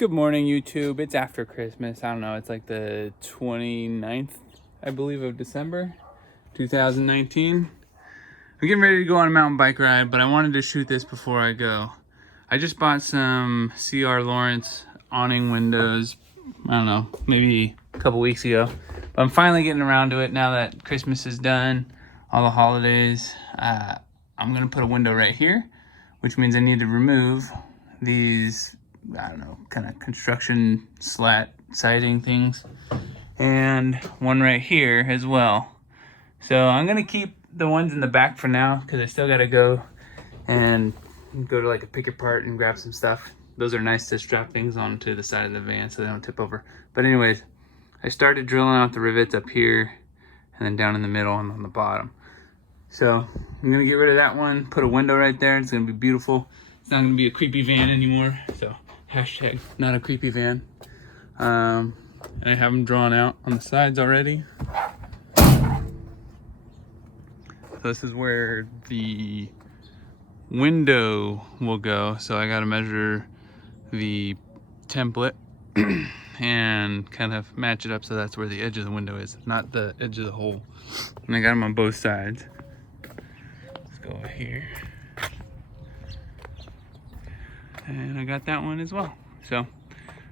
Good morning, YouTube. It's after Christmas. I don't know, it's like the 29th, I believe, of December 2019. I'm getting ready to go on a mountain bike ride, but I wanted to shoot this before I go. I just bought some CRLaurence awning windows, I don't know, maybe a couple weeks ago. But I'm finally getting around to it now that Christmas is done, all the holidays. I'm gonna put a window right here, which means I need to remove these, I don't know, kind of construction slat siding things, and one right here as well. So I'm gonna keep the ones in the back for now because I still gotta go to like a pick apart and grab some stuff. Those are nice to strap things onto the side of the van so they don't tip over. But anyways, I started drilling out the rivets up here and then down in the middle and on the bottom. So I'm gonna get rid of that one, put a window right there. It's gonna be beautiful. It's not gonna be a creepy van anymore. So hashtag not a creepy van. And I have them drawn out on the sides already. So this is where the window will go. So I gotta measure the template and kind of match it up so that's where the edge of the window is, not the edge of the hole. And I got them on both sides. Let's go here. And I got that one as well. So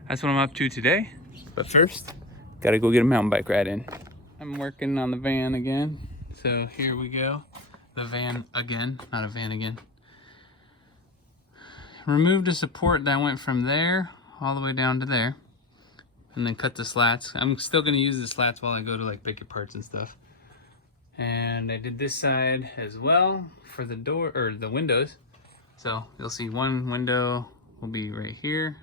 that's what I'm up to today. But first, gotta go get a mountain bike ride in. I'm working on the van again. So here we go. The van again, not a van again. Removed a support that went from there all the way down to there. And then cut the slats. I'm still gonna use the slats while I go to like pick your parts and stuff. And I did this side as well for the door, or the windows. So you'll see one window will be right here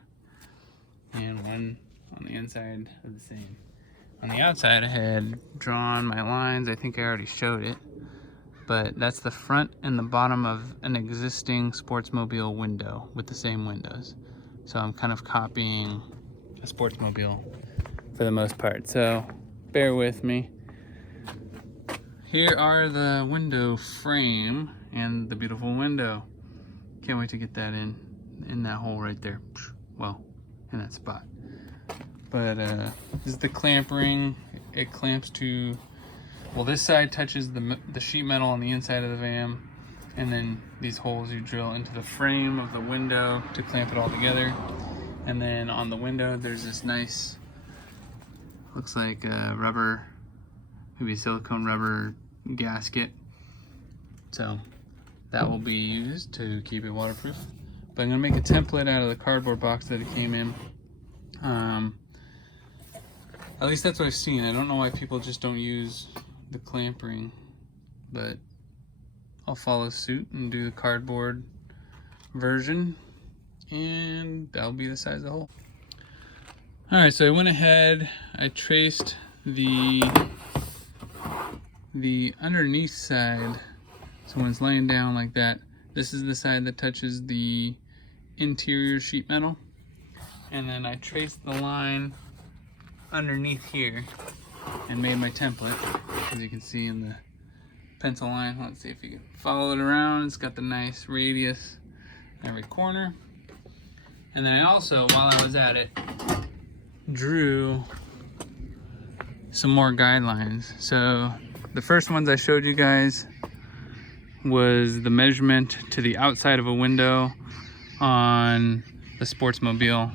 and one on the inside of the same. On the outside I had drawn my lines. I think I already showed it, but that's the front and the bottom of an existing Sportsmobile window with the same windows. So I'm kind of copying a Sportsmobile for the most part. So bear with me. Here are the window frame and the beautiful window. Can't wait to get that in that hole right there. Well, in that spot. But this is the clamp ring. It clamps to, well, this side touches the sheet metal on the inside of the van, and then these holes you drill into the frame of the window to clamp it all together. And then on the window there's this nice, looks like a rubber, maybe a silicone rubber gasket. So that will be used to keep it waterproof. But I'm gonna make a template out of the cardboard box that it came in. At least that's what I've seen. I don't know why people just don't use the clamp ring, but I'll follow suit and do the cardboard version, and that'll be the size of the hole. All right, so I went ahead, I traced the underneath side. So when it's laying down like that, this is the side that touches the interior sheet metal. And then I traced the line underneath here and made my template, as you can see in the pencil line. Let's see if you can follow it around. It's got the nice radius in every corner. And then I also, while I was at it, drew some more guidelines. So the first ones I showed you guys was the measurement to the outside of a window on the Sportsmobile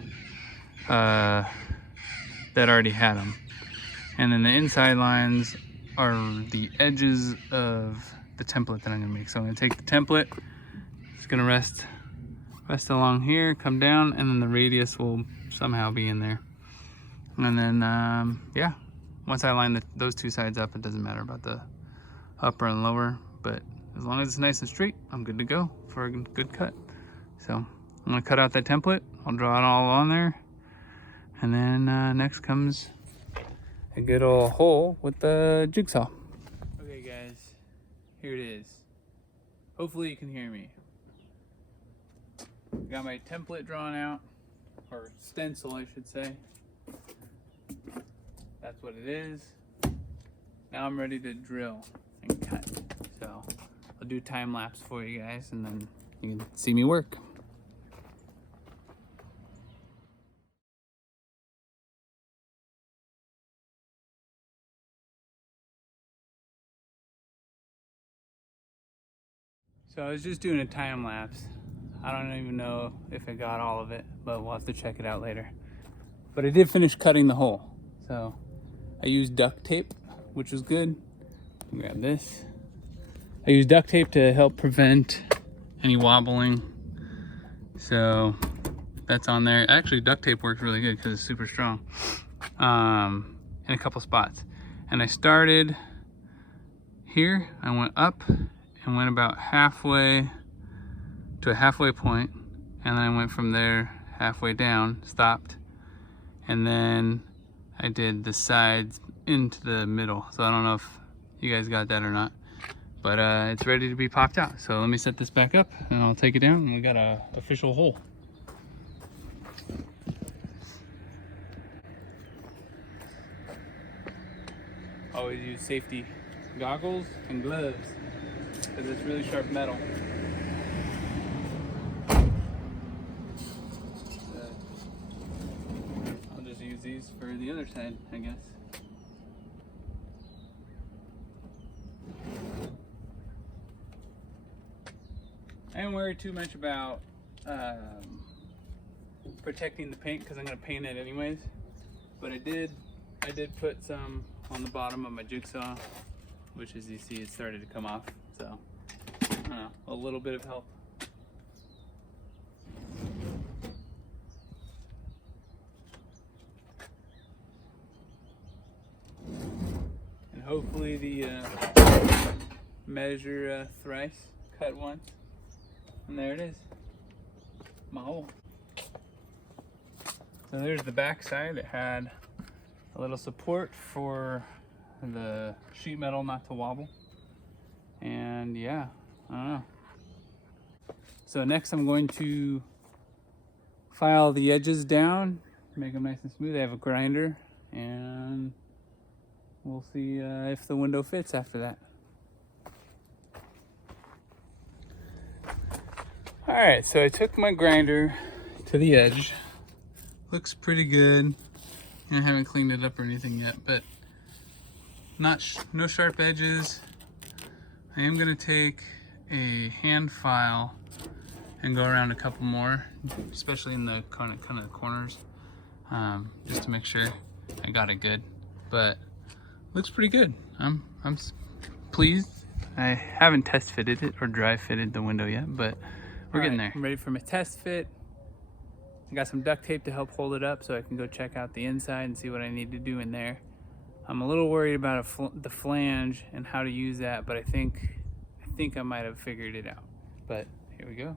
that already had them. And then the inside lines are the edges of the template that I'm gonna make. So I'm gonna take the template, it's gonna rest along here, come down, and then the radius will somehow be in there. And then, yeah, once I line those two sides up, it doesn't matter about the upper and lower, but as long as it's nice and straight, I'm good to go for a good cut. So I'm gonna cut out that template. I'll draw it all on there. And then next comes a good old hole with the jigsaw. Okay guys, here it is. Hopefully you can hear me. Got my template drawn out, or stencil I should say. That's what it is. Now I'm ready to drill and cut. So I'll do time lapse for you guys and then you can see me work. So I was just doing a time lapse. I don't even know if I got all of it, but we'll have to check it out later. But I did finish cutting the hole. So I used duct tape, which was good. Grab this. I used duct tape to help prevent any wobbling. So that's on there. Actually, duct tape works really good because it's super strong. In a couple spots. And I started here. I went up and went about halfway to a halfway point, and then I went from there halfway down, stopped, and then I did the sides into the middle. So I don't know if you guys got that or not, but it's ready to be popped out. So let me set this back up and I'll take it down, and we got a official hole. Always use safety goggles and gloves because it's really sharp metal. I'll just use these for the other side, I guess. I don't worry too much about protecting the paint because I'm going to paint it anyways. But I did put some on the bottom of my jigsaw, which, as you see, it started to come off. So I don't know, a little bit of help. And hopefully the measure thrice, cut once, and there it is, my hole. So there's the back side. It had a little support for the sheet metal not to wobble. And yeah, I don't know. So next I'm going to file the edges down, make them nice and smooth. I have a grinder, and we'll see if the window fits after that. All right, so I took my grinder to the edge. Looks pretty good. I haven't cleaned it up or anything yet, but no sharp edges. I am gonna take a hand file and go around a couple more, especially in the kind of corners, just to make sure I got it good. But looks pretty good. I'm pleased. I haven't test fitted it or dry fitted the window yet, but we're getting there. I'm ready for my test fit. I got some duct tape to help hold it up so I can go check out the inside and see what I need to do in there. I'm a little worried about the flange and how to use that, but I think I might have figured it out. But here we go.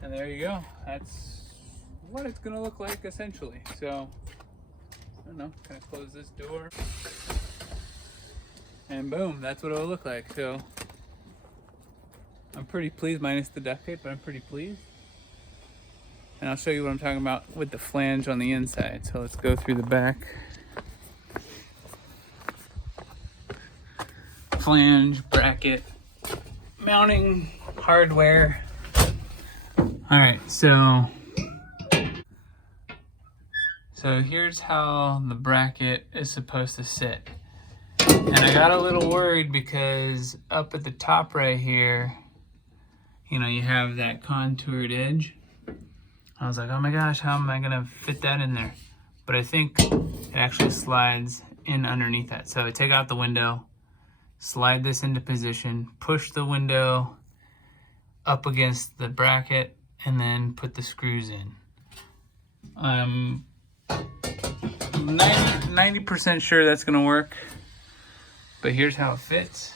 And there you go. That's what it's gonna look like essentially. So I don't know, kind of close this door, and boom, that's what it'll look like. So I'm pretty pleased, minus the duct tape, but I'm pretty pleased. And I'll show you what I'm talking about with the flange on the inside. So let's go through the back. Flange, bracket, mounting hardware. All right, so here's how the bracket is supposed to sit. And I got a little worried because up at the top right here, you know, you have that contoured edge. I was like, oh my gosh, how am I gonna fit that in there? But I think it actually slides in underneath that. So I take out the window, slide this into position, push the window up against the bracket, and then put the screws in. I'm 90% sure that's gonna work, but here's how it fits.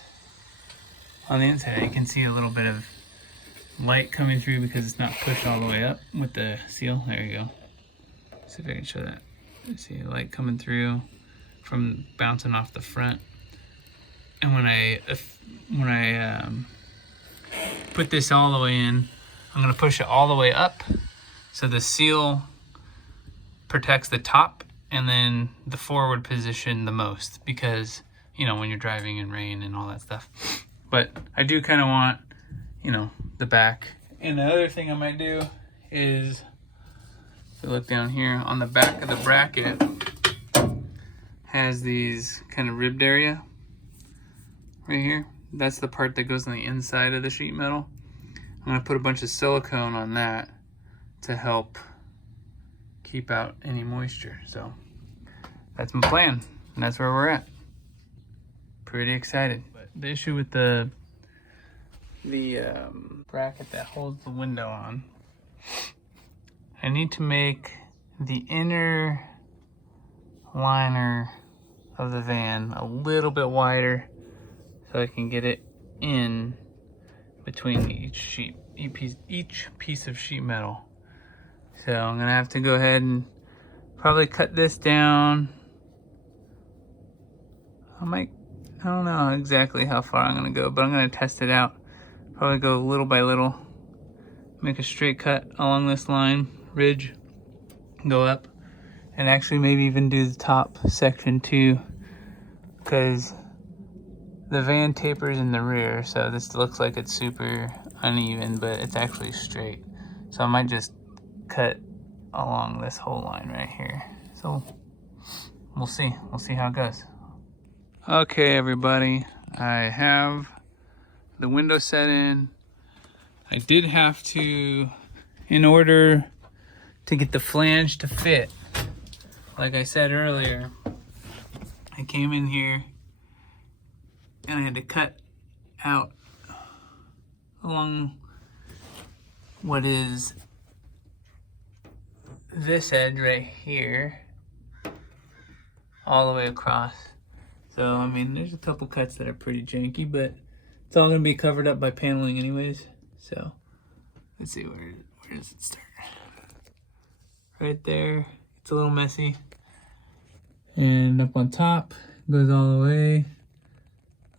On the inside, you can see a little bit of light coming through because it's not pushed all the way up with the seal. There you go. See if I can show that. You see light coming through from bouncing off the front. And when I put this all the way in, I'm gonna push it all the way up so the seal protects the top and then the forward position the most, because you know, when you're driving in rain and all that stuff. But I do kind of want, you know, the back. And the other thing I might do is, if you look down here on the back of the bracket, has these kind of ribbed area right here. That's the part that goes on the inside of the sheet metal. I'm gonna put a bunch of silicone on that to help keep out any moisture. So that's my plan, and that's where we're at. Pretty excited. But the issue with the bracket that holds the window on, I need to make the inner liner of the van a little bit wider so I can get it in between each piece of sheet metal. So I'm gonna have to go ahead and probably cut this down. I don't know exactly how far I'm gonna go, but I'm gonna test it out. Probably go little by little. Make a straight cut along this line, ridge, go up, and actually maybe even do the top section too, because the van tapers in the rear, so this looks like it's super uneven, but it's actually straight. So I might just cut along this whole line right here. So we'll see how it goes. Okay, everybody, I have the window set in. I did have to, in order to get the flange to fit, like I said earlier, I came in here and I had to cut out along what is this edge right here all the way across. So I mean, there's a couple cuts that are pretty janky, but it's all gonna be covered up by paneling anyways. So let's see, where does it start? Right there. It's a little messy, and up on top goes all the way.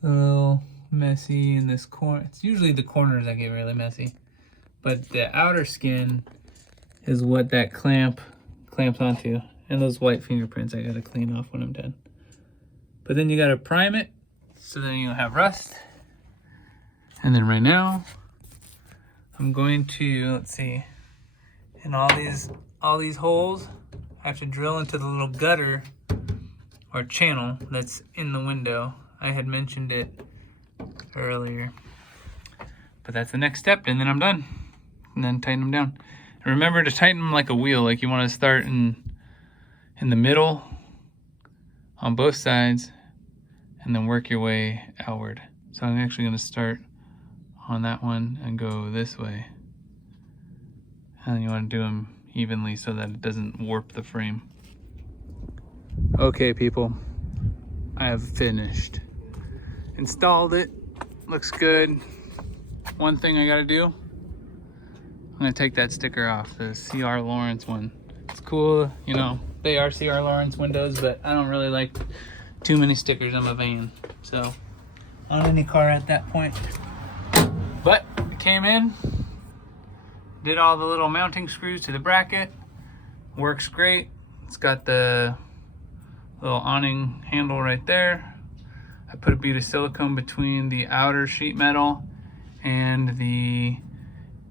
A little messy in this corner. It's usually the corners that get really messy, but the outer skin is what that clamps onto, and those white fingerprints I gotta clean off when I'm done. But then you gotta prime it so then you'll have rust. And then right now I'm going to, let's see, in all these holes I have to drill into the little gutter or channel that's in the window. I had mentioned it earlier, but that's the next step, and then I'm done. And then tighten them down. And remember to tighten them like a wheel, like you want to start in the middle on both sides, and then work your way outward. So I'm actually going to start on that one and go this way. And you want to do them evenly so that it doesn't warp the frame. Okay, people, I have finished. Installed it, looks good. One thing I gotta do, I'm gonna take that sticker off, the CRLaurence one. It's cool, you know, they are CRLaurence windows, but I don't really like too many stickers on my van. So, on any car at that point. But, it came in, did all the little mounting screws to the bracket, works great. It's got the little awning handle right there. I put a bead of silicone between the outer sheet metal and the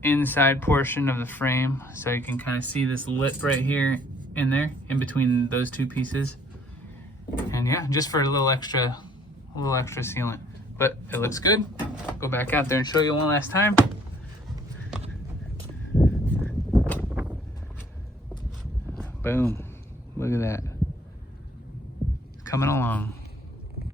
inside portion of the frame, so you can kind of see this lip right here in there, in between those two pieces. And yeah, just for a little extra sealant. But it looks good. Go back out there and show you one last time. Boom. Look at that. It's coming along.